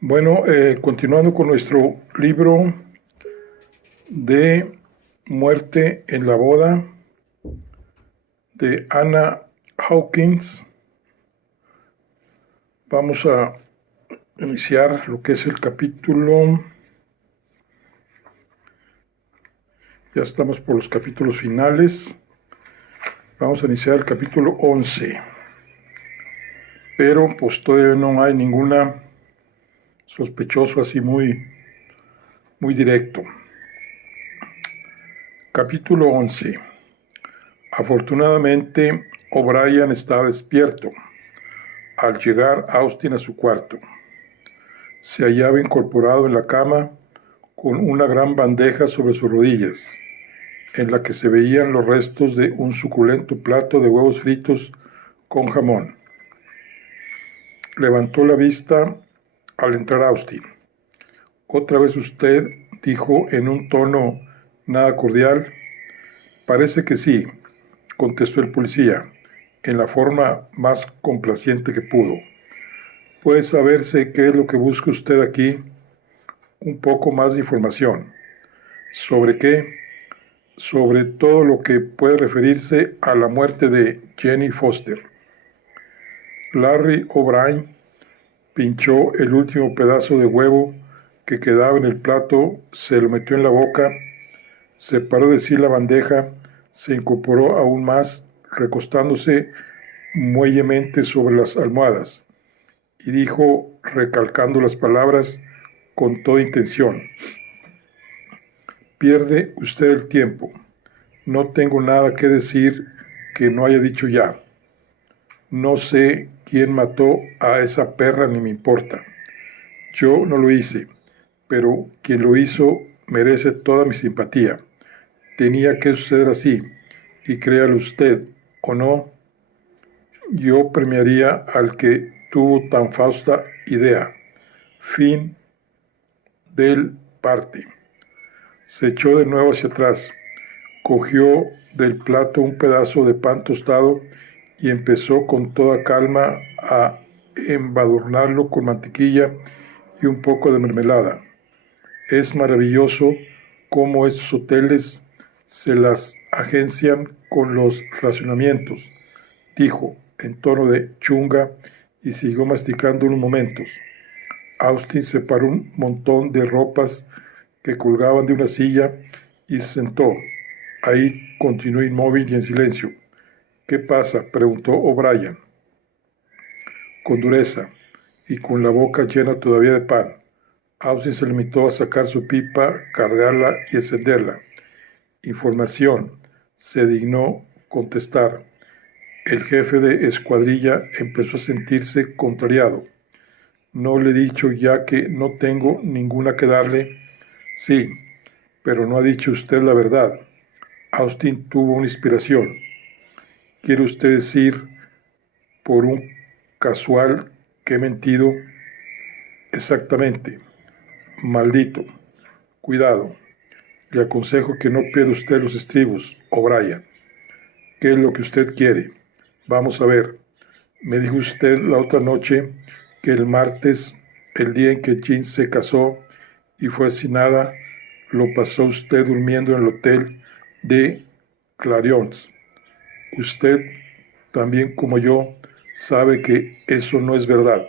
Bueno, continuando con nuestro libro de Muerte en la boda de Anna Hawkins, vamos a iniciar lo que es el capítulo. Ya estamos por los capítulos finales. Vamos a iniciar el capítulo 11. Pero pues todavía no hay ninguna sospechoso así muy directo. Capítulo 11. Afortunadamente, O'Brien estaba despierto al llegar Austin a su cuarto. Se hallaba incorporado en la cama con una gran bandeja sobre sus rodillas, en la que se veían los restos de un suculento plato de huevos fritos con jamón. Levantó la vista al entrar Austin. «¿Otra vez usted?», dijo en un tono nada cordial. «Parece que sí», contestó el policía, en la forma más complaciente que pudo. «¿Puede saberse qué es lo que busca usted aquí?» «Un poco más de información». «¿Sobre qué?» «Sobre todo lo que puede referirse a la muerte de Jenny Foster». Larry O'Brien pinchó el último pedazo de huevo que quedaba en el plato, se lo metió en la boca, separó de sí la bandeja, se incorporó aún más, recostándose muellemente sobre las almohadas, y dijo, recalcando las palabras con toda intención: «Pierde usted el tiempo. No tengo nada que decir que no haya dicho ya. No sé quién mató a esa perra ni me importa. Yo no lo hice, pero quien lo hizo merece toda mi simpatía. Tenía que suceder así, y créalo usted o no, yo premiaría al que tuvo tan fausta idea». Fin del parte. Se echó de nuevo hacia atrás, cogió del plato un pedazo de pan tostado y empezó con toda calma a embadurnarlo con mantequilla y un poco de mermelada. «Es maravilloso cómo estos hoteles se las agencian con los racionamientos», dijo en tono de chunga, y siguió masticando unos momentos. Austin separó un montón de ropas que colgaban de una silla y se sentó. Ahí continuó inmóvil y en silencio. «¿Qué pasa?», preguntó O'Brien, con dureza y con la boca llena todavía de pan. Austin se limitó a sacar su pipa, cargarla y encenderla. «Información», se dignó contestar. El jefe de escuadrilla empezó a sentirse contrariado. «¿No le he dicho ya que no tengo ninguna que darle?» «Sí, pero no ha dicho usted la verdad». Austin tuvo una inspiración. «¿Quiere usted decir, por un casual, que he mentido?» «Exactamente». «Maldito. Cuidado. Le aconsejo que no pierda usted los estribos, O'Brien. ¿Qué es lo que usted quiere? Vamos a ver. Me dijo usted la otra noche que el martes, el día en que Jean se casó y fue asesinada, lo pasó usted durmiendo en el hotel de Clarions. Usted, también como yo, sabe que eso no es verdad».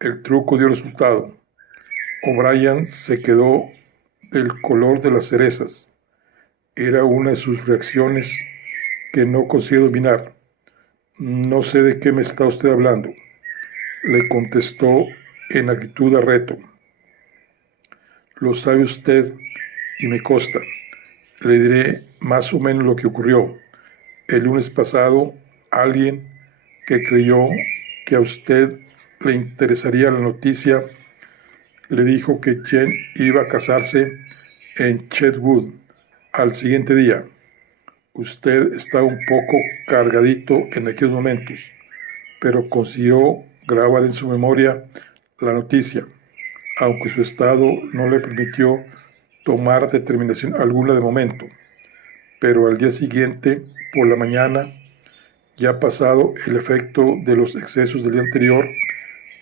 El truco dio resultado. O'Brien se quedó del color de las cerezas. Era una de sus reacciones que no consiguió dominar. «No sé de qué me está usted hablando», le contestó en actitud de reto. «Lo sabe usted y me consta. Le diré más o menos lo que ocurrió. El lunes pasado, alguien que creyó que a usted le interesaría la noticia le dijo que Jen iba a casarse en Chetwood al siguiente día. Usted estaba un poco cargadito en aquellos momentos, pero consiguió grabar en su memoria la noticia, aunque su estado no le permitió tomar determinación alguna de momento. Pero al día siguiente, por la mañana, ya pasado el efecto de los excesos del día anterior,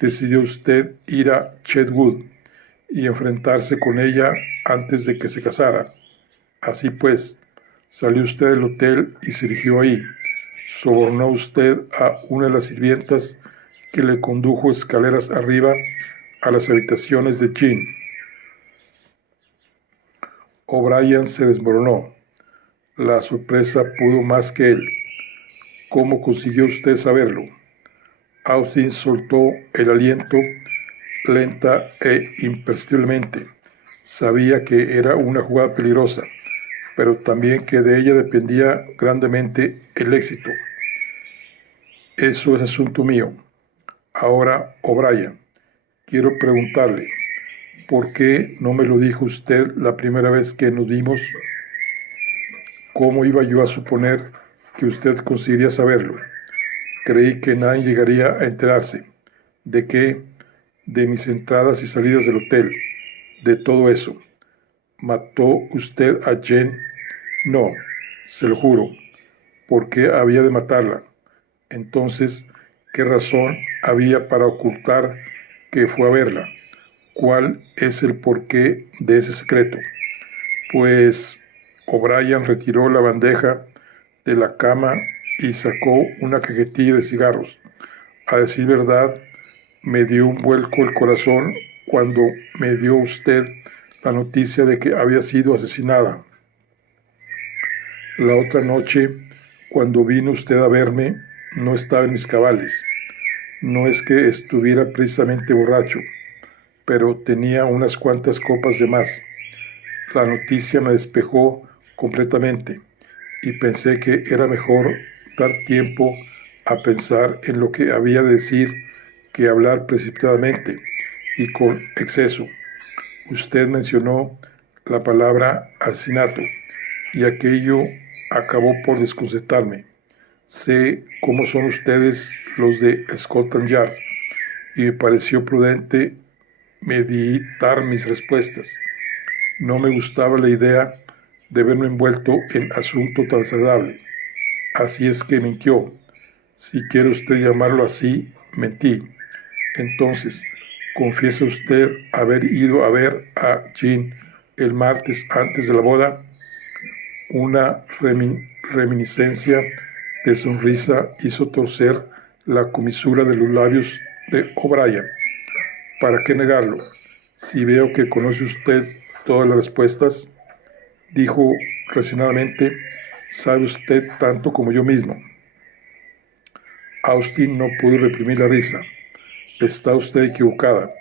decidió usted ir a Chetwood y enfrentarse con ella antes de que se casara. Así pues, salió usted del hotel y se dirigió ahí. Sobornó usted a una de las sirvientas que le condujo escaleras arriba a las habitaciones de Jean. O'Brien se desmoronó. La sorpresa pudo más que él. ¿Cómo consiguió usted saberlo? Austin soltó el aliento lenta e imperceptiblemente. Sabía que era una jugada peligrosa, pero también que de ella dependía grandemente el éxito. Eso es asunto mío. Ahora, O'Brien, quiero preguntarle, ¿por qué no me lo dijo usted la primera vez que nos vimos? ¿Cómo iba yo a suponer que usted conseguiría saberlo? Creí que nadie llegaría a enterarse. ¿De qué? De mis entradas y salidas del hotel. De todo eso. ¿Mató usted a Jen? No, se lo juro. ¿Por qué había de matarla? Entonces, ¿qué razón había para ocultar que fue a verla? ¿Cuál es el porqué de ese secreto? Pues O'Brien retiró la bandeja de la cama y sacó una cajetilla de cigarros. A decir verdad, me dio un vuelco el corazón cuando me dio usted la noticia de que había sido asesinada. La otra noche, cuando vino usted a verme, no estaba en mis cabales. No es que estuviera precisamente borracho, pero tenía unas cuantas copas de más. La noticia me despejó completamente y pensé que era mejor dar tiempo a pensar en lo que había de decir que hablar precipitadamente y con exceso. Usted mencionó la palabra asesinato y aquello acabó por desconcertarme. Sé cómo son ustedes los de Scotland Yard y me pareció prudente meditar mis respuestas. No me gustaba la idea de verme envuelto en asunto tan desagradable. Así es que mintió. Si quiere usted llamarlo así, mentí. Entonces, ¿confiesa usted haber ido a ver a Jean el martes antes de la boda? Una reminiscencia de sonrisa hizo torcer la comisura de los labios de O'Brien. ¿Para qué negarlo? Si veo que conoce usted todas las respuestas, dijo resignadamente, sabe usted tanto como yo mismo. Austin no pudo reprimir la risa. Está usted equivocada.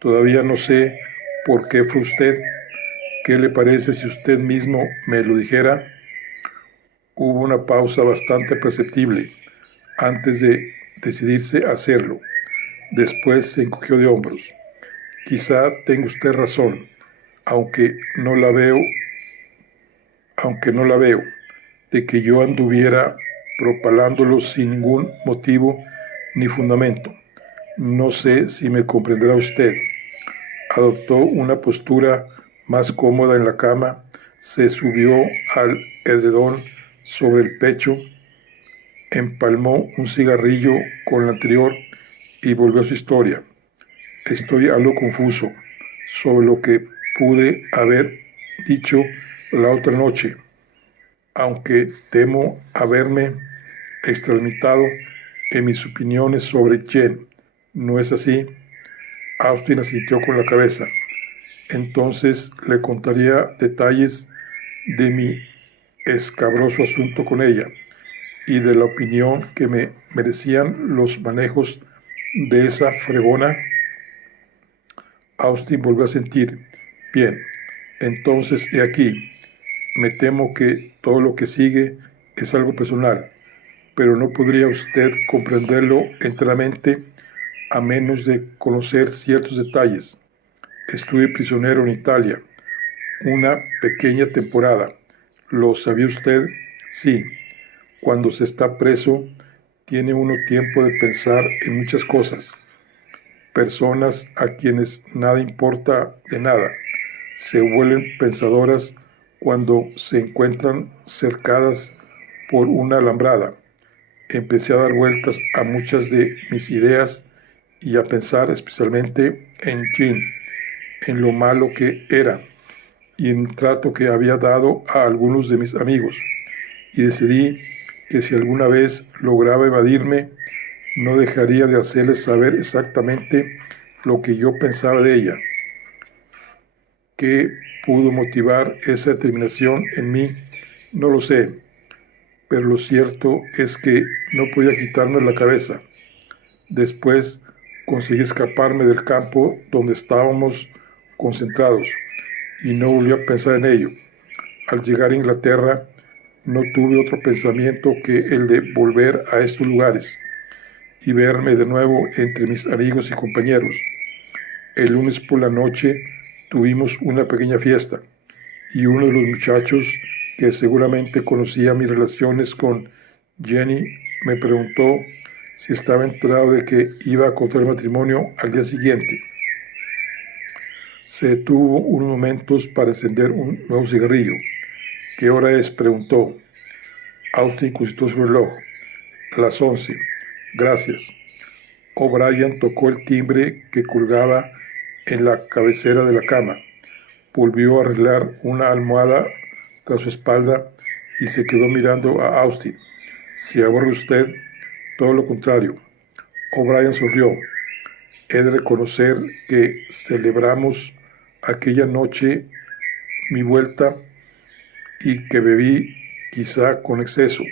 Todavía no sé por qué fue usted. ¿Qué le parece si usted mismo me lo dijera? Hubo una pausa bastante perceptible antes de decidirse a hacerlo. Después se encogió de hombros. Quizá tenga usted razón, aunque no la veo, de que yo anduviera propalándolo sin ningún motivo ni fundamento. No sé si me comprenderá usted. Adoptó una postura más cómoda en la cama, se subió al edredón sobre el pecho, empalmó un cigarrillo con el anterior y volvió a su historia. Estoy algo confuso sobre lo que pude haber dicho la otra noche, aunque temo haberme extralimitado en mis opiniones sobre Jen. ¿No es así? Austin asintió con la cabeza. Entonces le contaría detalles de mi escabroso asunto con ella y de la opinión que me merecían los manejos de esa fregona. Austin volvió a sentir. Bien, entonces he aquí. Me temo que todo lo que sigue es algo personal, pero no podría usted comprenderlo enteramente a menos de conocer ciertos detalles. Estuve prisionero en Italia una pequeña temporada. ¿Lo sabía usted? Sí. Cuando se está preso, tiene uno tiempo de pensar en muchas cosas. Personas a quienes nada importa de nada se vuelven pensadoras cuando se encuentran cercadas por una alambrada. Empecé a dar vueltas a muchas de mis ideas y a pensar especialmente en Jean, en lo malo que era y en el trato que había dado a algunos de mis amigos, y decidí que si alguna vez lograba evadirme, no dejaría de hacerles saber exactamente lo que yo pensaba de ella. ¿Qué pudo motivar esa determinación en mí? No lo sé, pero lo cierto es que no podía quitarme la cabeza. Después conseguí escaparme del campo donde estábamos concentrados y no volví a pensar en ello. Al llegar a Inglaterra, no tuve otro pensamiento que el de volver a estos lugares y verme de nuevo entre mis amigos y compañeros. El lunes por la noche tuvimos una pequeña fiesta y uno de los muchachos que seguramente conocía mis relaciones con Jenny me preguntó si estaba enterado de que iba a contraer matrimonio al día siguiente. Se detuvo unos momentos para encender un nuevo cigarrillo. ¿Qué hora es?, preguntó. Austin consultó su reloj. Las 11. Gracias. O'Brien tocó el timbre que colgaba en la cabecera de la cama. Volvió a arreglar una almohada tras su espalda y se quedó mirando a Austin. ¿Se aburre usted? Todo lo contrario. O'Brien sonrió. He de reconocer que celebramos aquella noche mi vuelta y que bebí quizá con exceso.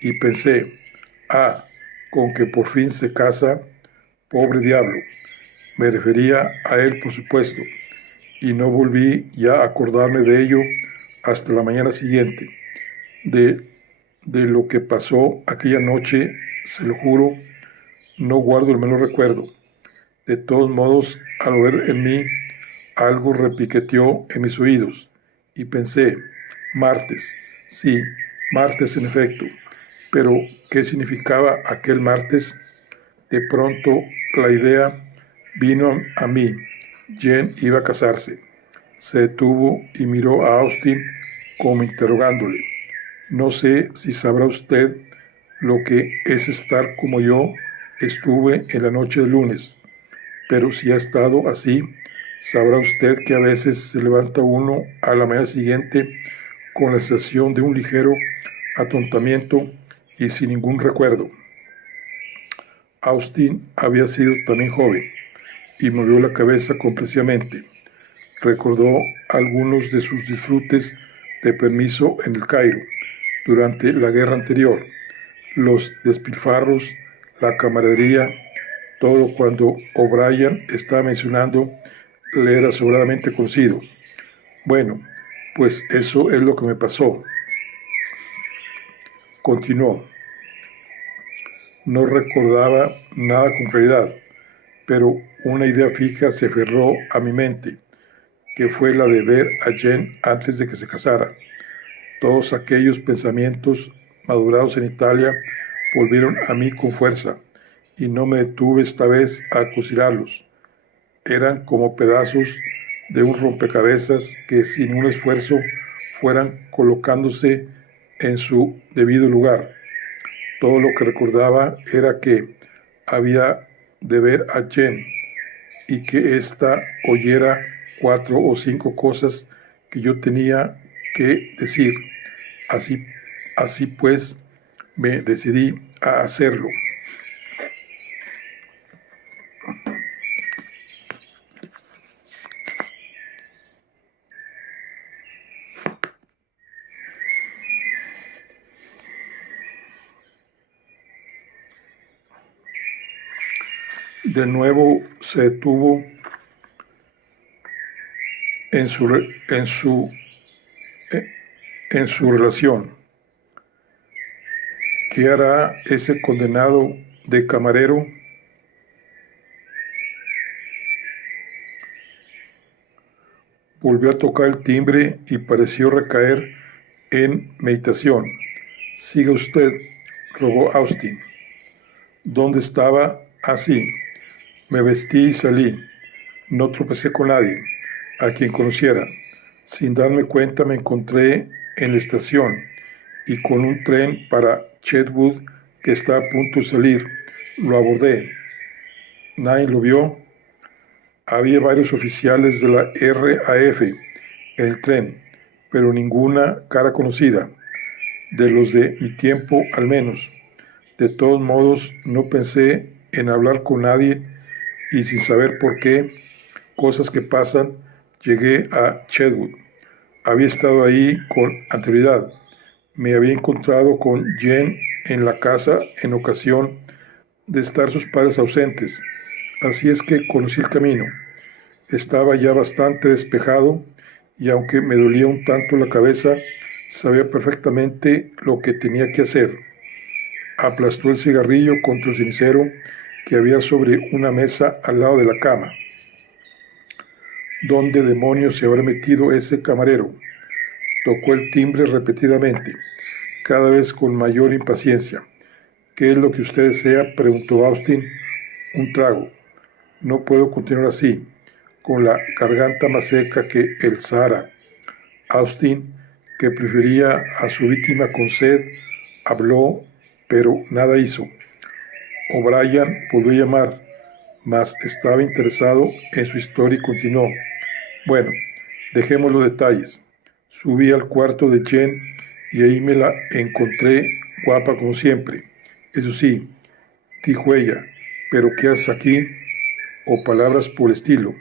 Y pensé, con que por fin se casa, pobre diablo. Me refería a él, por supuesto, y no volví ya a acordarme de ello hasta la mañana siguiente. De lo que pasó aquella noche, se lo juro, no guardo el menor recuerdo. De todos modos, al oír en mí, algo repiqueteó en mis oídos, y pensé, martes, sí, martes en efecto. Pero, ¿qué significaba aquel martes? De pronto, la idea vino a mí. Jen iba a casarse. Se detuvo y miró a Austin como interrogándole. No sé si sabrá usted lo que es estar como yo estuve en la noche del lunes, pero si ha estado así, sabrá usted que a veces se levanta uno a la mañana siguiente con la sensación de un ligero atontamiento y sin ningún recuerdo. Austin había sido también joven y movió la cabeza comprensivamente. Recordó algunos de sus disfrutes de permiso en el Cairo durante la guerra anterior, los despilfarros, la camaradería, todo cuando O'Brien estaba mencionando le era sobradamente conocido. Bueno, pues eso es lo que me pasó. Continuó. No recordaba nada con claridad, pero una idea fija se aferró a mi mente, que fue la de ver a Jen antes de que se casara. Todos aquellos pensamientos madurados en Italia volvieron a mí con fuerza, y no me detuve esta vez a considerarlos. Eran como pedazos de un rompecabezas que sin un esfuerzo fueran colocándose en su debido lugar. Todo lo que recordaba era que había de ver a Jen y que ésta oyera 4 o 5 cosas que yo tenía que decir. Así pues, me decidí a hacerlo. De nuevo se detuvo en su relación. ¿Qué hará ese condenado de camarero? Volvió a tocar el timbre y pareció recaer en meditación. Siga usted, rogó Austin. ¿Dónde estaba? Así. Me vestí y salí. No tropecé con nadie, a quien conociera. Sin darme cuenta me encontré en la estación y con un tren para Chetwood que está a punto de salir. Lo abordé. Nadie lo vio. Había varios oficiales de la RAF en el tren, pero ninguna cara conocida, de los de mi tiempo al menos. De todos modos, no pensé en hablar con nadie y sin saber por qué, cosas que pasan, llegué a Chetwood. Había estado ahí con anterioridad. Me había encontrado con Jen en la casa en ocasión de estar sus padres ausentes. Así es que conocí el camino. Estaba ya bastante despejado y aunque me dolía un tanto la cabeza, sabía perfectamente lo que tenía que hacer. Aplastó el cigarrillo contra el cenicero que había sobre una mesa al lado de la cama. ¿Dónde demonios se habrá metido ese camarero? Tocó el timbre repetidamente, cada vez con mayor impaciencia. ¿Qué es lo que usted desea?, preguntó Austin. Un trago. No puedo continuar así, con la garganta más seca que el Sahara. Austin, que prefería a su víctima con sed, habló, pero nada hizo. O'Brien volvió a llamar, mas estaba interesado en su historia y continuó. Bueno, dejemos los detalles. Subí al cuarto de Jen y ahí me la encontré guapa como siempre. Eso sí, dijo ella, ¿pero qué haces aquí? O palabras por el estilo.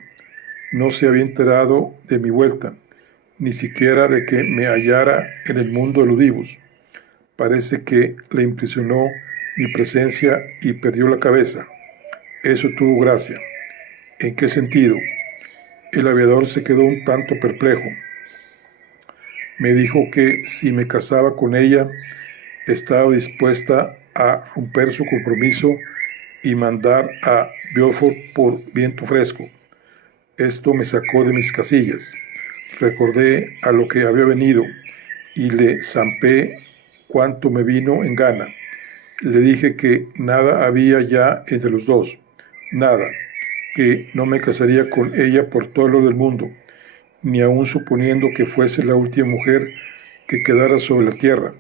No se había enterado de mi vuelta, ni siquiera de que me hallara en el mundo de los vivos. Parece que le impresionó mi presencia y perdió la cabeza. Eso tuvo gracia. ¿En qué sentido? El aviador se quedó un tanto perplejo. Me dijo que si me casaba con ella, estaba dispuesta a romper su compromiso y mandar a Beaufort por viento fresco. Esto me sacó de mis casillas. Recordé a lo que había venido y le zampé cuanto me vino en gana. Le dije que nada había ya entre los dos, nada, que no me casaría con ella por todo lo del mundo, ni aun suponiendo que fuese la última mujer que quedara sobre la tierra.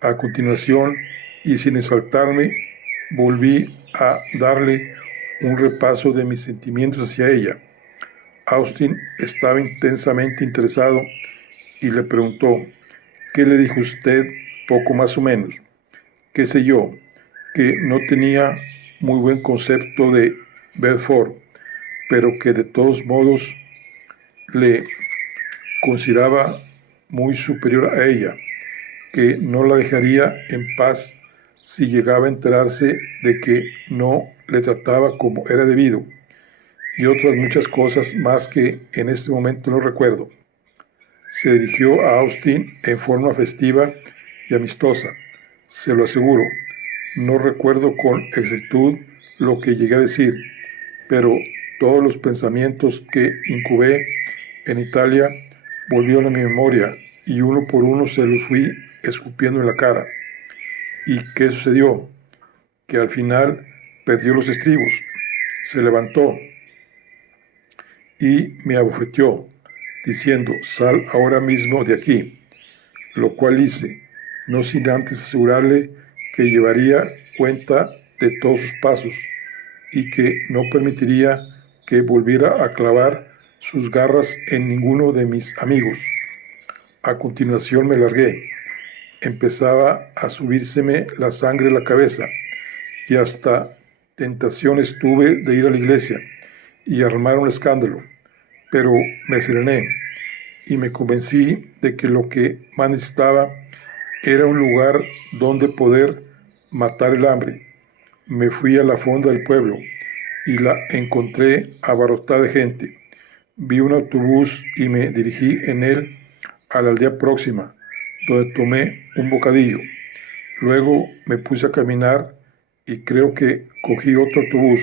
A continuación, y sin exaltarme, volví a darle un repaso de mis sentimientos hacia ella. Austin estaba intensamente interesado y le preguntó, ¿qué le dijo usted poco más o menos? Qué sé yo, que no tenía muy buen concepto de Bedford, pero que de todos modos le consideraba muy superior a ella, que no la dejaría en paz si llegaba a enterarse de que no le trataba como era debido, y otras muchas cosas más que en este momento no recuerdo. Se dirigió a Austin en forma festiva y amistosa. Se lo aseguro, no recuerdo con exactitud lo que llegué a decir, pero todos los pensamientos que incubé en Italia volvieron a mi memoria y uno por uno se los fui escupiendo en la cara. ¿Y qué sucedió? Que al final perdió los estribos, se levantó y me abofeteó, diciendo, sal ahora mismo de aquí, lo cual hice, no sin antes asegurarle que llevaría cuenta de todos sus pasos y que no permitiría que volviera a clavar sus garras en ninguno de mis amigos. A continuación me largué. Empezaba a subírseme la sangre a la cabeza y hasta tentaciones tuve de ir a la iglesia y armar un escándalo, pero me serené y me convencí de que lo que más necesitaba era un lugar donde poder matar el hambre. Me fui a la fonda del pueblo y la encontré abarrotada de gente. Vi un autobús y me dirigí en él a la aldea próxima, donde tomé un bocadillo. Luego me puse a caminar y creo que cogí otro autobús.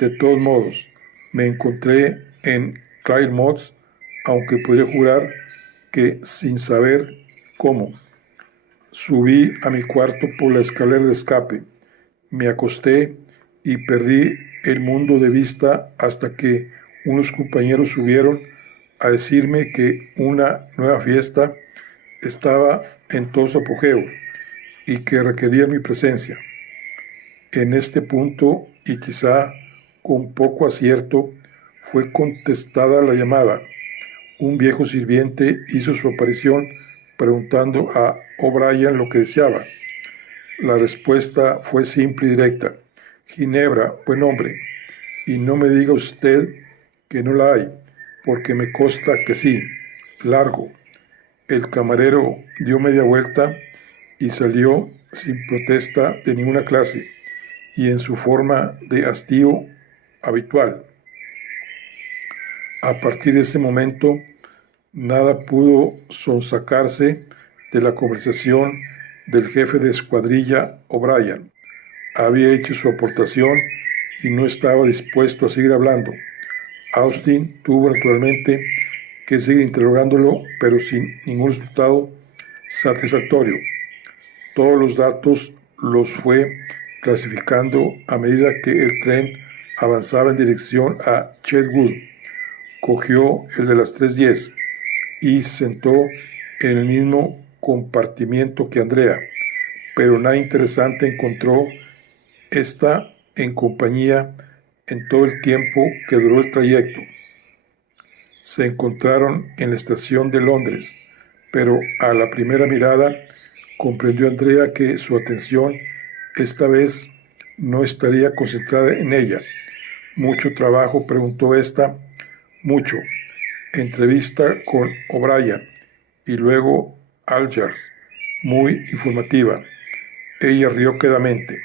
De todos modos, me encontré en Claremont, aunque podría jurar que sin saber cómo. Subí a mi cuarto por la escalera de escape, me acosté y perdí el mundo de vista hasta que unos compañeros subieron a decirme que una nueva fiesta estaba en todo su apogeo y que requería mi presencia. En este punto, y quizá Con poco acierto fue contestada la llamada. Un viejo sirviente hizo su aparición preguntando a O'Brien lo que deseaba. La respuesta fue simple y directa. Ginebra, buen hombre. Y no me diga usted que no la hay, porque me consta que sí. Largo. El camarero dio media vuelta y salió sin protesta de ninguna clase y en su forma de hastío habitual. A partir de ese momento, nada pudo sonsacarse de la conversación del jefe de escuadrilla O'Brien. Había hecho su aportación y no estaba dispuesto a seguir hablando. Austin tuvo naturalmente que seguir interrogándolo, pero sin ningún resultado satisfactorio. Todos los datos los fue clasificando a medida que el tren avanzaba en dirección a Chetwood. Cogió el de las 3:10 y se sentó en el mismo compartimiento que Andrea, pero nada interesante encontró esta en compañía en todo el tiempo que duró el trayecto. Se encontraron en la estación de Londres, pero a la primera mirada comprendió Andrea que su atención esta vez no estaría concentrada en ella. ¿Mucho trabajo?, preguntó esta. Mucho. Entrevista con O'Brien y luego Alger, muy informativa. Ella rió quedamente.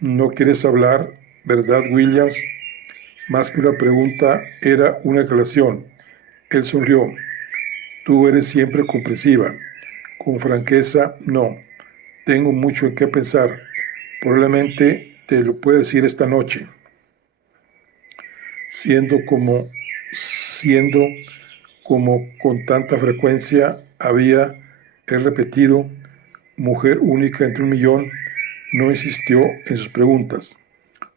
¿No quieres hablar, verdad, Williams? Más que una pregunta, era una aclaración. Él sonrió. Tú eres siempre comprensiva. Con franqueza, no. Tengo mucho en qué pensar. Probablemente te lo pueda decir esta noche. Siendo como con tanta frecuencia había él repetido, mujer única entre 1.000.000, no insistió en sus preguntas.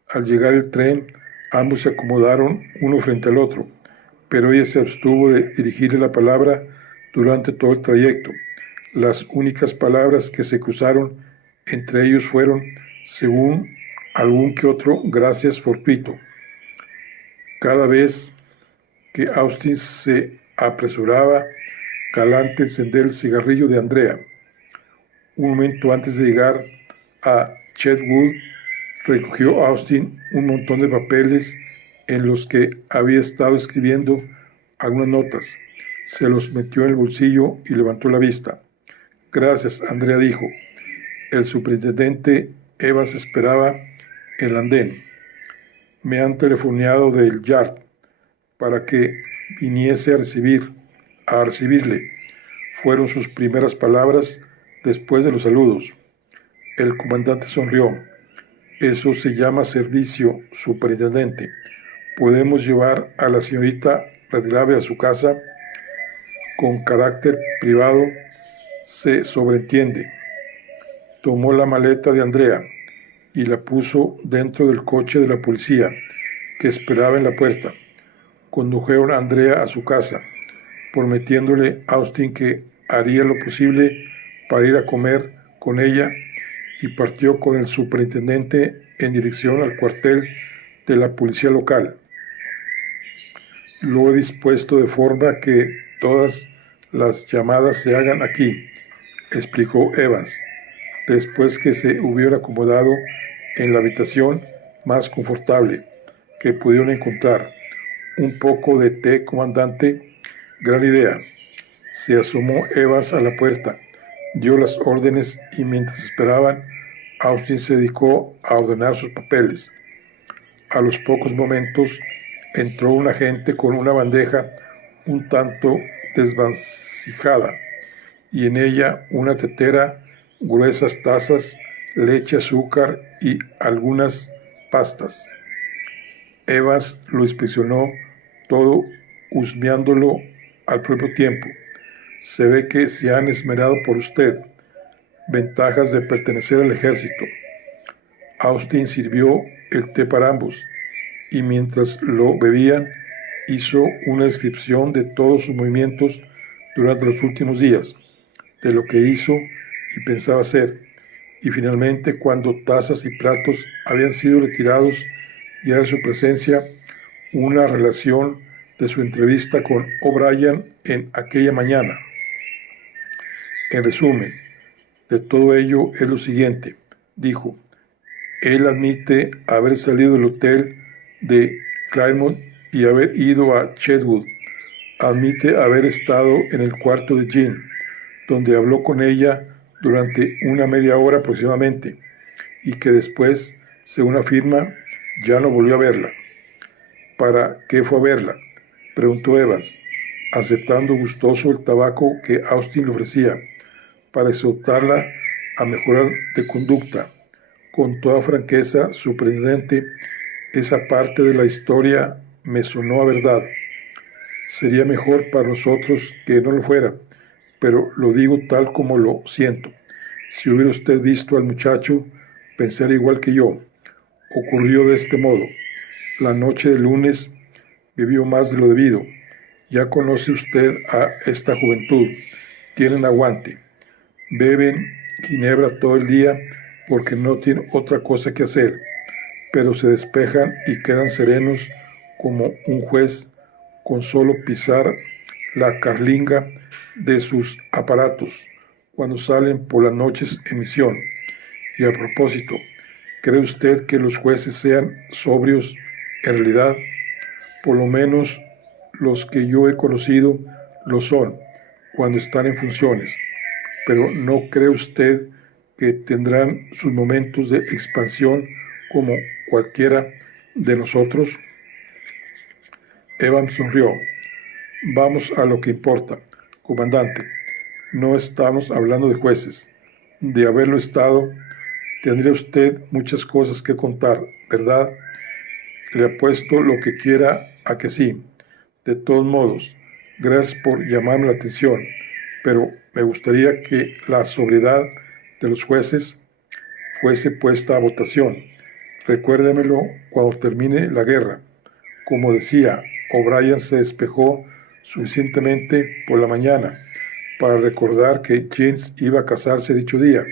Al llegar el tren, ambos se acomodaron uno frente al otro, pero ella se abstuvo de dirigirle la palabra durante todo el trayecto. Las únicas palabras que se cruzaron entre ellos fueron, según algún que otro, gracias fortuito. Cada vez que Austin se apresuraba galante a encender el cigarrillo de Andrea. Un momento antes de llegar a Chetwood, recogió Austin un montón de papeles en los que había estado escribiendo algunas notas. Se los metió en el bolsillo y levantó la vista. Gracias, Andrea dijo. El superintendente Evans esperaba en el andén. Me han telefoneado del Yard para que viniese a recibirle. Fueron sus primeras palabras después de los saludos. El comandante sonrió. Eso se llama servicio, superintendente. ¿Podemos llevar a la señorita Redgrave a su casa? Con carácter privado, se sobreentiende. Tomó la maleta de Andrea y la puso dentro del coche de la policía, que esperaba en la puerta. Condujeron a Andrea a su casa, prometiéndole a Austin que haría lo posible para ir a comer con ella, y partió con el superintendente en dirección al cuartel de la policía local. Lo he dispuesto de forma que todas las llamadas se hagan aquí, explicó Evans, después que se hubiera acomodado en la habitación más confortable que pudieron encontrar. Un poco de té, comandante. Gran idea. Se asomó Evans a la puerta, dio las órdenes y mientras esperaban, Austin se dedicó a ordenar sus papeles. A los pocos momentos entró un agente con una bandeja un tanto desvancijada y en ella una tetera, gruesas tazas, leche, azúcar y algunas pastas. Evans lo inspeccionó todo, husmeándolo al propio tiempo. Se ve que se han esmerado por usted. Ventajas de pertenecer al ejército. Austin sirvió el té para ambos y mientras lo bebían hizo una descripción de todos sus movimientos durante los últimos días, de lo que hizo y pensaba hacer, y finalmente cuando tazas y platos habían sido retirados y era su presencia una relación de su entrevista con O'Brien en aquella mañana. En resumen, de todo ello es lo siguiente, dijo. Él admite haber salido del hotel de Claremont y haber ido a Chetwood. Admite haber estado en el cuarto de Jean, donde habló con ella durante una media hora aproximadamente, y que después, según afirma, ya no volvió a verla. ¿Para qué fue a verla?, preguntó Evans, aceptando gustoso el tabaco que Austin le ofrecía, para exhortarla a mejorar de conducta. Con toda franqueza sorprendente, esa parte de la historia me sonó a verdad. Sería mejor para nosotros que no lo fuera, pero lo digo tal como lo siento. Si hubiera usted visto al muchacho, pensaría igual que yo. Ocurrió de este modo. La noche del lunes bebió más de lo debido. Ya conoce usted a esta juventud. Tienen aguante. Beben ginebra todo el día porque no tienen otra cosa que hacer, pero se despejan y quedan serenos como un juez con solo pisar la carlinga de sus aparatos cuando salen por las noches en misión. Y a propósito, ¿cree usted que los jueces sean sobrios en realidad? Por lo menos los que yo he conocido lo son cuando están en funciones. Pero ¿no cree usted que tendrán sus momentos de expansión como cualquiera de nosotros? Evans sonrió. Vamos a lo que importa, comandante. No estamos hablando de jueces. De haberlo estado, tendría usted muchas cosas que contar, ¿verdad? Le apuesto lo que quiera a que sí. De todos modos, gracias por llamarme la atención, pero me gustaría que la sobriedad de los jueces fuese puesta a votación. Recuérdemelo cuando termine la guerra. Como decía, O'Brien se despejó suficientemente por la mañana para recordar que James iba a casarse dicho día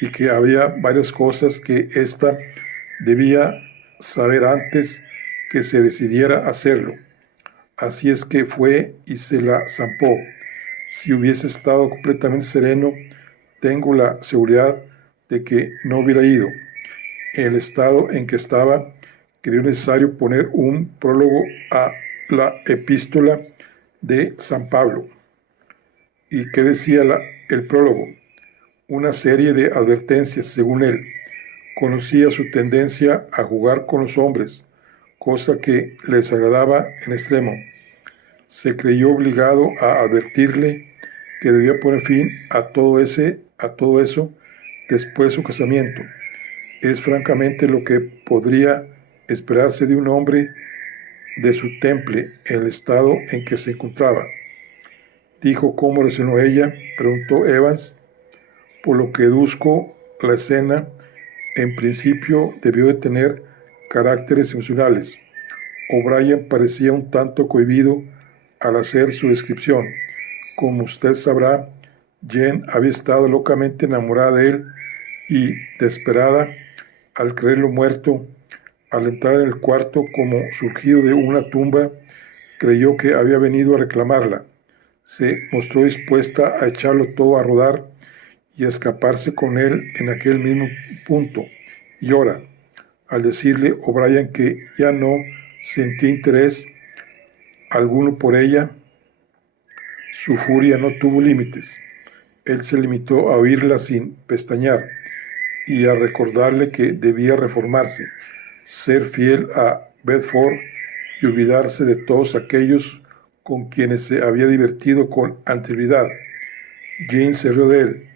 y que había varias cosas que ésta debía saber antes que se decidiera hacerlo. Así es que fue y se la zampó. Si hubiese estado completamente sereno, tengo la seguridad de que no hubiera ido. En el estado en que estaba, creyó necesario poner un prólogo a la epístola de San Pablo. ¿Y qué decía el prólogo? Una serie de advertencias, según él. Conocía su tendencia a jugar con los hombres, cosa que le desagradaba en extremo. Se creyó obligado a advertirle que debía poner fin a todo eso después de su casamiento. Es francamente lo que podría esperarse de un hombre de su temple en el estado en que se encontraba. Dijo cómo reaccionó ella, preguntó Evans. Por lo que deduzco, la escena en principio debió de tener caracteres emocionales. O'Brien parecía un tanto cohibido al hacer su descripción. Como usted sabrá, Jen había estado locamente enamorada de él y, desesperada, al creerlo muerto, al entrar en el cuarto como surgido de una tumba, creyó que había venido a reclamarla. Se mostró dispuesta a echarlo todo a rodar y a escaparse con él en aquel mismo punto. Y ahora, al decirle O'Brien que ya no sentía interés alguno por ella, su furia no tuvo límites. Él se limitó a oírla sin pestañear y a recordarle que debía reformarse, ser fiel a Bedford y olvidarse de todos aquellos con quienes se había divertido con anterioridad. Jane se rió de él,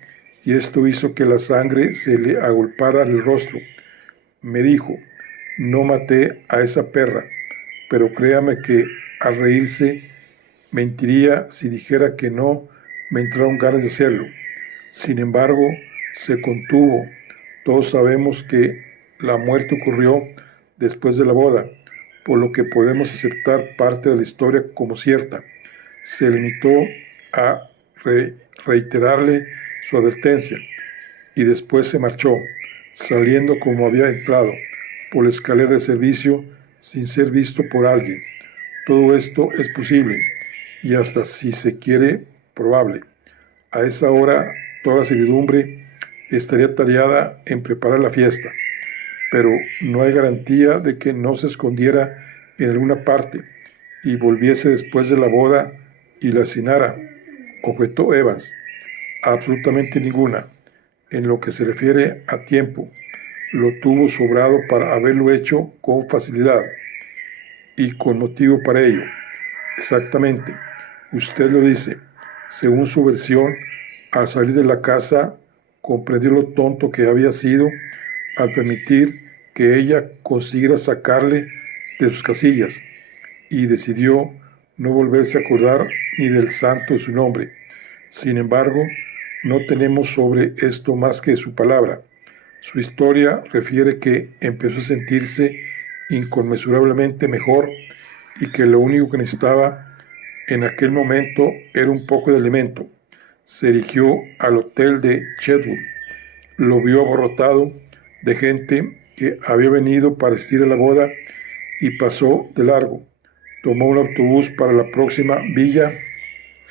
y esto hizo que la sangre se le agolpara el rostro. Me dijo, no maté a esa perra, pero créame que al reírse mentiría si dijera que no me entraron ganas de hacerlo. Sin embargo, se contuvo. Todos sabemos que la muerte ocurrió después de la boda, por lo que podemos aceptar parte de la historia como cierta. Se limitó a reiterarle su advertencia y después se marchó, saliendo como había entrado, por la escalera de servicio sin ser visto por alguien. Todo esto es posible y hasta si se quiere, probable. A esa hora toda la servidumbre estaría atareada en preparar la fiesta, pero no hay garantía de que no se escondiera en alguna parte y volviese después de la boda y la cenara, objetó Evans. Absolutamente ninguna. En lo que se refiere a tiempo, lo tuvo sobrado para haberlo hecho con facilidad y con motivo para ello. Exactamente. Usted lo dice. Según su versión, al salir de la casa, comprendió lo tonto que había sido al permitir que ella consiguiera sacarle de sus casillas y decidió no volverse a acordar ni del santo de su nombre. Sin embargo, no tenemos sobre esto más que su palabra. Su historia refiere que empezó a sentirse inconmensurablemente mejor y que lo único que necesitaba en aquel momento era un poco de alimento. Se dirigió al hotel de Chetwood. Lo vio abarrotado de gente que había venido para asistir a la boda y pasó de largo. Tomó un autobús para la próxima villa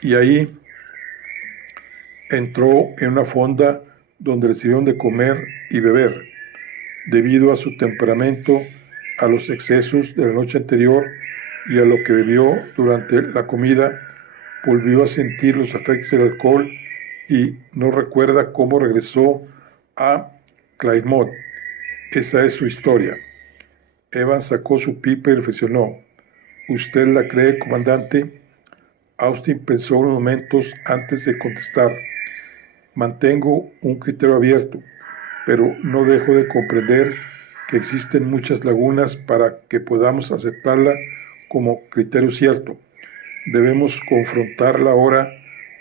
y ahí entró en una fonda donde le sirvieron de comer y beber. Debido a su temperamento, a los excesos de la noche anterior y a lo que bebió durante la comida, volvió a sentir los efectos del alcohol y no recuerda cómo regresó a Claremont. Esa es su historia. Evans sacó su pipa y reflexionó. ¿Usted la cree, comandante? Austin pensó unos momentos antes de contestar. Mantengo un criterio abierto, pero no dejo de comprender que existen muchas lagunas para que podamos aceptarla como criterio cierto. Debemos confrontarla ahora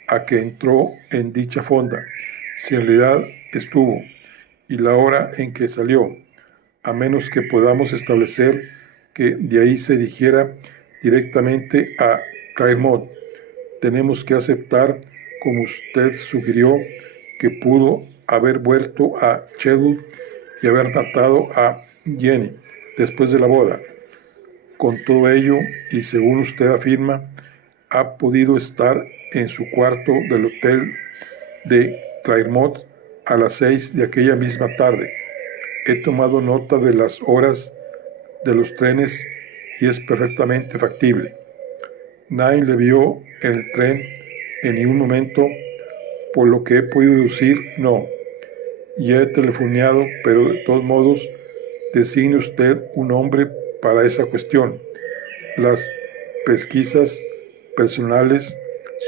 a que entró en dicha fonda, si en realidad estuvo, y la hora en que salió, a menos que podamos establecer que de ahí se dirigiera directamente a Claremont. Tenemos que aceptar, como usted sugirió, que pudo haber vuelto a Chetwood y haber matado a Jenny después de la boda. Con todo ello, y según usted afirma, ha podido estar en su cuarto del hotel de Claremont a las 6 de aquella misma tarde. He tomado nota de las horas de los trenes y es perfectamente factible. Nadie le vio en el tren en ningún momento, por lo que he podido deducir, no. Ya he telefoneado, pero de todos modos, designe usted un hombre para esa cuestión. Las pesquisas personales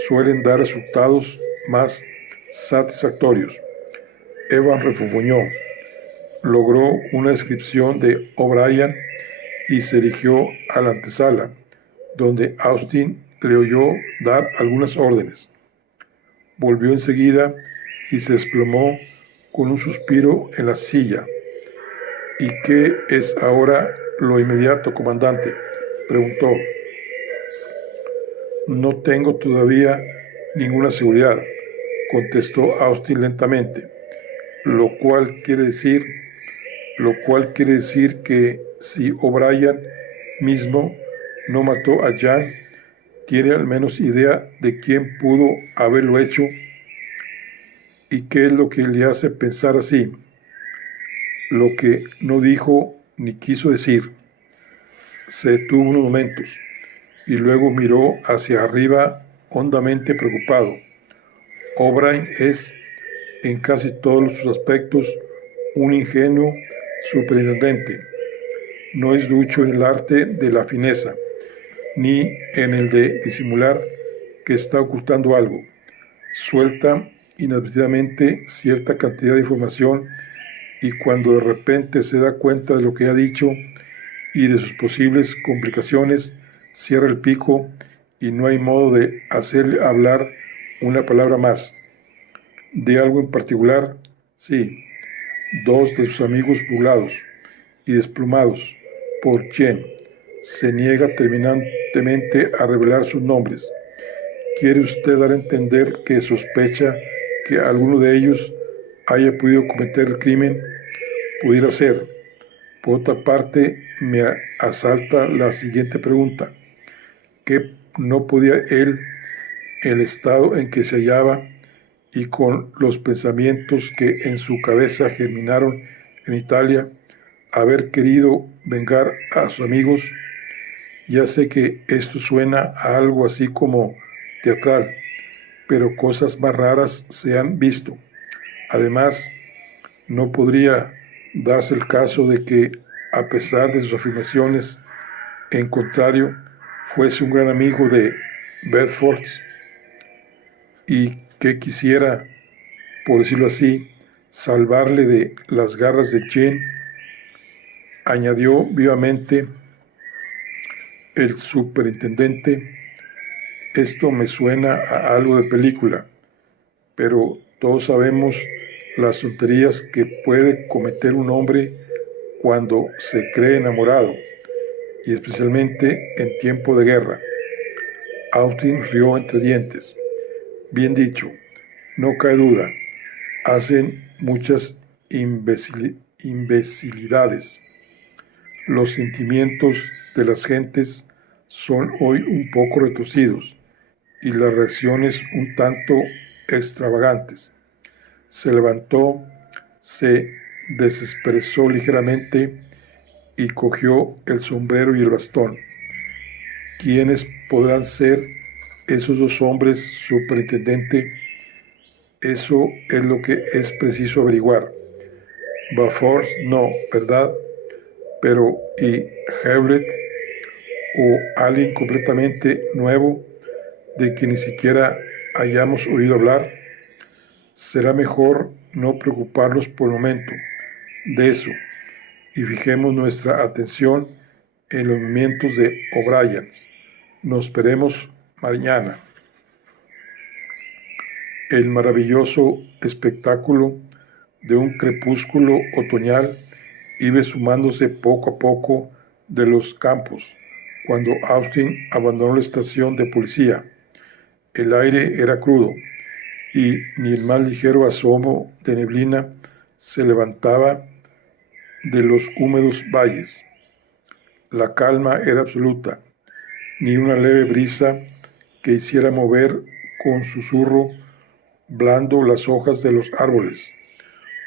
suelen dar resultados más satisfactorios. Evans refunfuñó. Logró una descripción de O'Brien y se dirigió a la antesala, donde Austin le oyó dar algunas órdenes. Volvió enseguida y se desplomó con un suspiro en la silla. ¿Y qué es ahora lo inmediato, comandante?, preguntó. No tengo todavía ninguna seguridad, contestó Austin lentamente, lo cual quiere decir que si O'Brien mismo no mató a Jan, tiene al menos idea de quién pudo haberlo hecho y qué es lo que le hace pensar así. Lo que no dijo ni quiso decir. Se detuvo unos momentos y luego miró hacia arriba hondamente preocupado. O'Brien es, en casi todos sus aspectos, un ingenuo superintendente. No es ducho en el arte de la fineza, ni en el de disimular que está ocultando algo. Suelta inadvertidamente cierta cantidad de información y cuando de repente se da cuenta de lo que ha dicho y de sus posibles complicaciones, cierra el pico y no hay modo de hacerle hablar una palabra más. De algo en particular, sí, 2 de sus amigos burlados y desplumados por Jen. Se niega terminantemente a revelar sus nombres. ¿Quiere usted dar a entender que sospecha que alguno de ellos haya podido cometer el crimen? Pudiera ser. Por otra parte, me asalta la siguiente pregunta: ¿qué no podía él, el estado en que se hallaba y con los pensamientos que en su cabeza germinaron en Italia, haber querido vengar a sus amigos? Ya sé que esto suena a algo así como teatral, pero cosas más raras se han visto. Además, no podría darse el caso de que, a pesar de sus afirmaciones en contrario, fuese un gran amigo de Bedford y que quisiera, por decirlo así, salvarle de las garras de Jane, añadió vivamente el superintendente. Esto me suena a algo de película, pero todos sabemos las tonterías que puede cometer un hombre cuando se cree enamorado, y especialmente en tiempo de guerra. Austin rió entre dientes. Bien dicho, no cae duda, hacen muchas imbecilidades. Los sentimientos de las gentes son hoy un poco retorcidos y las reacciones un tanto extravagantes. Se levantó, se desesperó ligeramente y cogió el sombrero y el bastón. ¿Quiénes podrán ser esos dos hombres, superintendente? Eso es lo que es preciso averiguar. Baforce no, ¿verdad? Pero ¿y Hewlett o alguien completamente nuevo de quien ni siquiera hayamos oído hablar? Será mejor no preocuparnos por el momento de eso y fijemos nuestra atención en los movimientos de O'Brien. Nos veremos mañana. El maravilloso espectáculo de un crepúsculo otoñal iba sumándose poco a poco de los campos cuando Austin abandonó la estación de policía. El aire era crudo y ni el más ligero asomo de neblina se levantaba de los húmedos valles. La calma era absoluta, ni una leve brisa que hiciera mover con susurro blando las hojas de los árboles.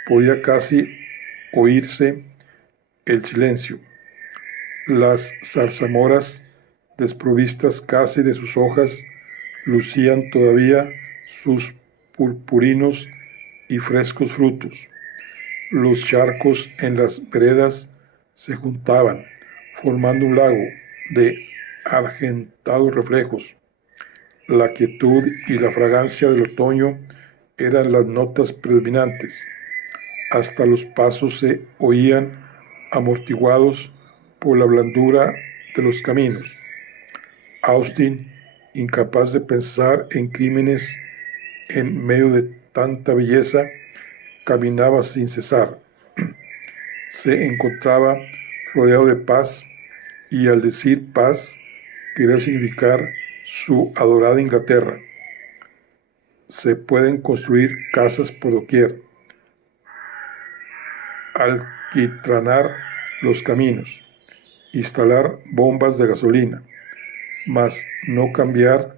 Podía casi oírse el silencio. Las zarzamoras, desprovistas casi de sus hojas, lucían todavía sus purpurinos y frescos frutos. Los charcos en las veredas se juntaban, formando un lago de argentados reflejos. La quietud y la fragancia del otoño eran las notas predominantes. Hasta los pasos se oían amortiguados por la blandura de los caminos. Austin, incapaz de pensar en crímenes en medio de tanta belleza, caminaba sin cesar. Se encontraba rodeado de paz y al decir paz quería significar su adorada Inglaterra. Se pueden construir casas por doquier, alquitranar los caminos, instalar bombas de gasolina, mas no cambiar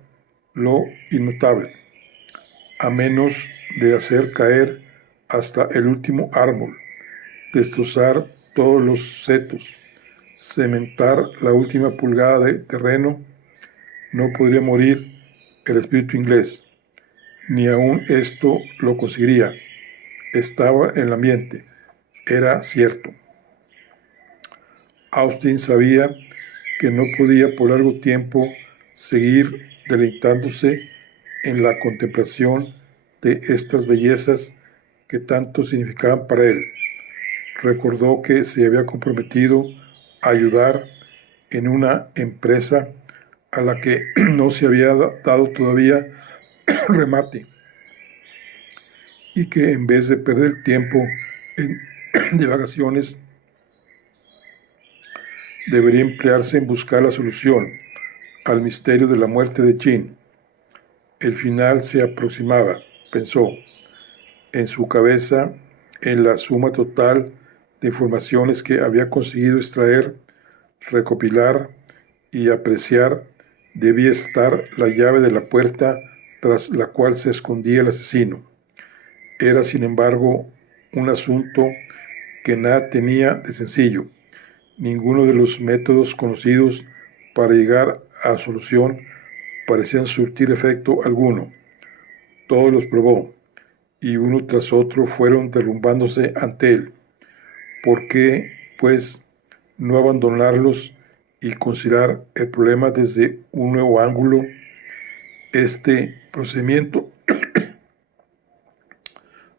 lo inmutable, a menos de hacer caer hasta el último árbol, destrozar todos los setos, cementar la última pulgada de terreno. No podría morir el espíritu inglés, ni aun esto lo conseguiría. Estaba en el ambiente, era cierto. Austin sabía que no podía por largo tiempo seguir deleitándose en la contemplación de estas bellezas que tanto significaban para él. Recordó que se había comprometido a ayudar en una empresa a la que no se había dado todavía remate y que en vez de perder el tiempo en divagaciones debería emplearse en buscar la solución al misterio de la muerte de Jean. El final se aproximaba, pensó, en su cabeza, en la suma total de informaciones que había conseguido extraer, recopilar y apreciar, debía estar la llave de la puerta tras la cual se escondía el asesino. Era, sin embargo, un asunto que nada tenía de sencillo. Ninguno de los métodos conocidos para llegar a solución parecían surtir efecto alguno. Todos los probó, y uno tras otro fueron derrumbándose ante él. ¿Por qué, pues, no abandonarlos y considerar el problema desde un nuevo ángulo? Este procedimiento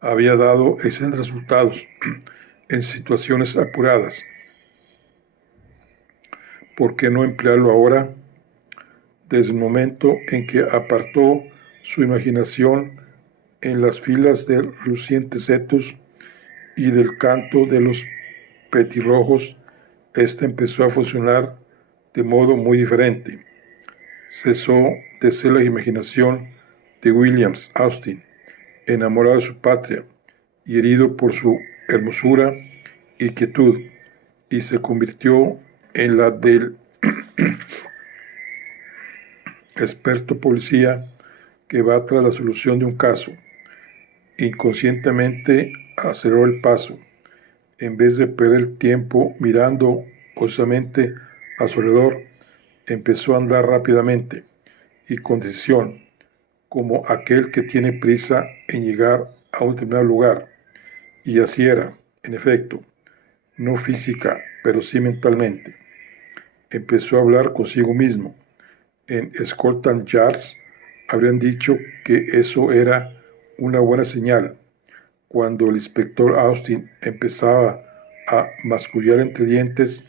había dado excelentes resultados en situaciones apuradas. ¿Por qué no emplearlo ahora? Desde el momento en que apartó su imaginación en las filas de lucientes setos y del canto de los petirrojos, éste empezó a funcionar de modo muy diferente. Cesó de ser la imaginación de Williams Austin, enamorado de su patria y herido por su hermosura y quietud, y se convirtió en la del experto policía que va tras la solución de un caso. Inconscientemente aceleró el paso. En vez de perder el tiempo mirando ociosamente a su alrededor, empezó a andar rápidamente y con decisión, como aquel que tiene prisa en llegar a un determinado lugar. Y así era, en efecto, no física, pero sí mentalmente. Empezó a hablar consigo mismo. En Scotland Yard habrían dicho que eso era una buena señal. Cuando el inspector Austin empezaba a mascullar entre dientes,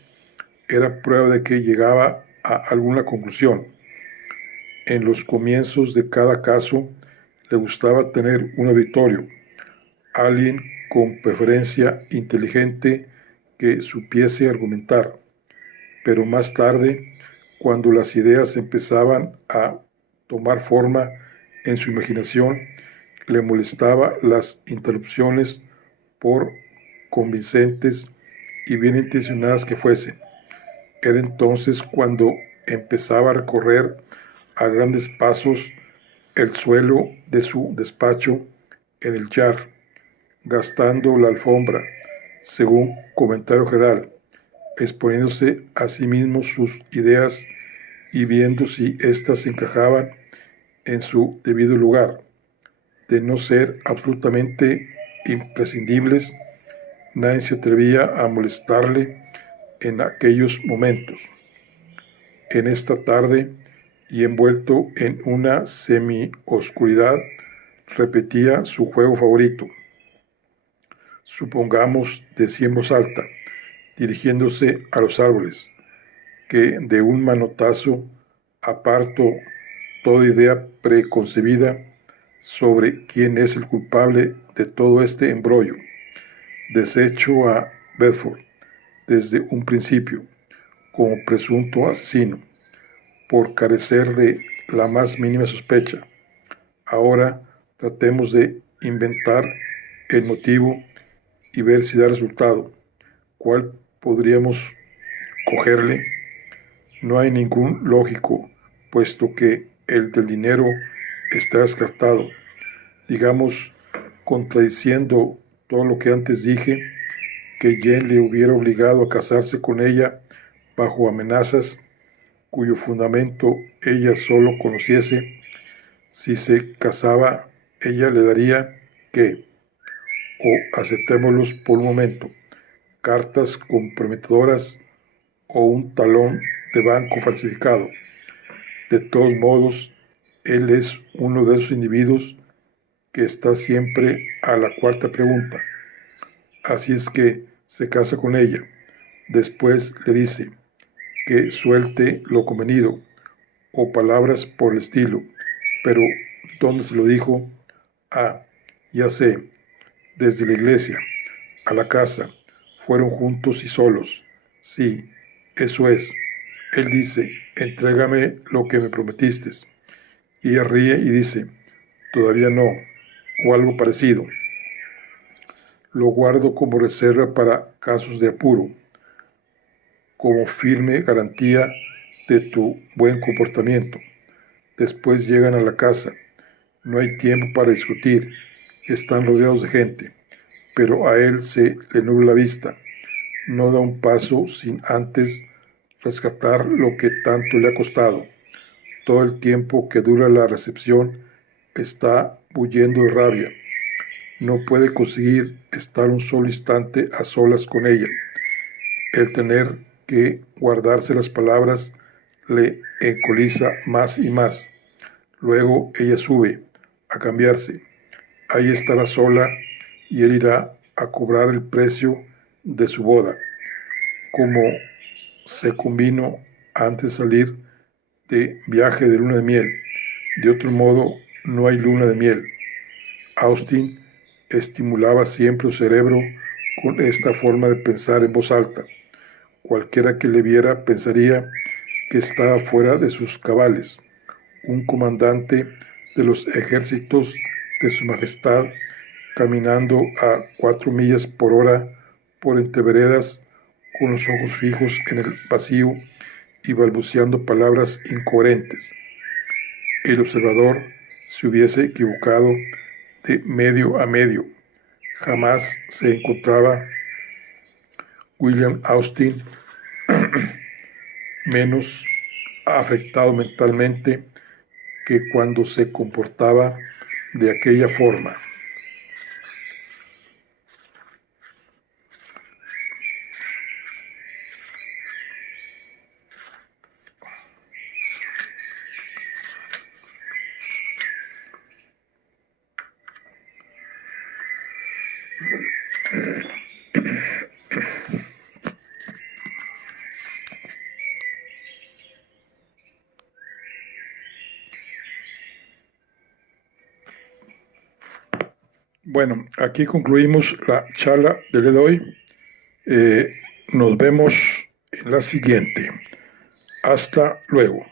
era prueba de que llegaba a alguna conclusión. En los comienzos de cada caso, le gustaba tener un auditorio, alguien con preferencia inteligente que supiese argumentar. Pero más tarde, cuando las ideas empezaban a tomar forma en su imaginación, le molestaba las interrupciones, por convincentes y bien intencionadas que fuesen. Era entonces cuando empezaba a recorrer a grandes pasos el suelo de su despacho en el Yard, gastando la alfombra, según comentario general, exponiéndose a sí mismo sus ideas y viendo si éstas encajaban en su debido lugar. De no ser absolutamente imprescindibles, nadie se atrevía a molestarle en aquellos momentos. En esta tarde, y envuelto en una semi-oscuridad, repetía su juego favorito. Supongamos, decía en voz alta, dirigiéndose a los árboles, que de un manotazo aparto toda idea preconcebida sobre quién es el culpable de todo este embrollo. Desecho a Bedford desde un principio como presunto asesino, por carecer de la más mínima sospecha. Ahora tratemos de inventar el motivo y ver si da resultado. ¿Cuál podríamos cogerle? No hay ningún lógico, puesto que el del dinero está descartado. Digamos, contradiciendo todo lo que antes dije, que Jane le hubiera obligado a casarse con ella bajo amenazas cuyo fundamento ella solo conociese. Si se casaba, ella le daría ¿qué? O aceptémoslos por un momento, cartas comprometedoras o un talón de banco falsificado. De todos modos, él es uno de esos individuos que está siempre a la cuarta pregunta. Así es que se casa con ella. Después le dice que suelte lo convenido o palabras por el estilo. Pero, ¿dónde se lo dijo? Ah, ya sé, desde la iglesia a la casa. Fueron juntos y solos. Sí, eso es. Él dice, entrégame lo que me prometiste. Y ella ríe y dice, todavía no, o algo parecido. lo guardo como reserva para casos de apuro, como firme garantía de tu buen comportamiento. Después llegan a la casa. No hay tiempo para discutir. Están rodeados de gente, pero a él se le nubla la vista. No da un paso sin antes rescatar lo que tanto le ha costado. Todo el tiempo que dura la recepción está huyendo de rabia. No puede conseguir estar un solo instante a solas con ella. El tener que guardarse las palabras le encoliza más y más. Luego ella sube a cambiarse. Ahí estará sola y él irá a cobrar el precio de su boda, como se convino antes de salir de viaje de luna de miel. De otro modo, no hay luna de miel. Austin estimulaba siempre su cerebro con esta forma de pensar en voz alta. Cualquiera que le viera pensaría que estaba fuera de sus cabales. Un comandante de los ejércitos de su majestad caminando a 4 millas por hora por entre veredas con los ojos fijos en el vacío y balbuceando palabras incoherentes. El observador se hubiese equivocado de medio a medio. Jamás se encontraba William Austin menos afectado mentalmente que cuando se comportaba de aquella forma. Bueno, aquí concluimos la charla del día de hoy. Nos vemos en la siguiente. Hasta luego.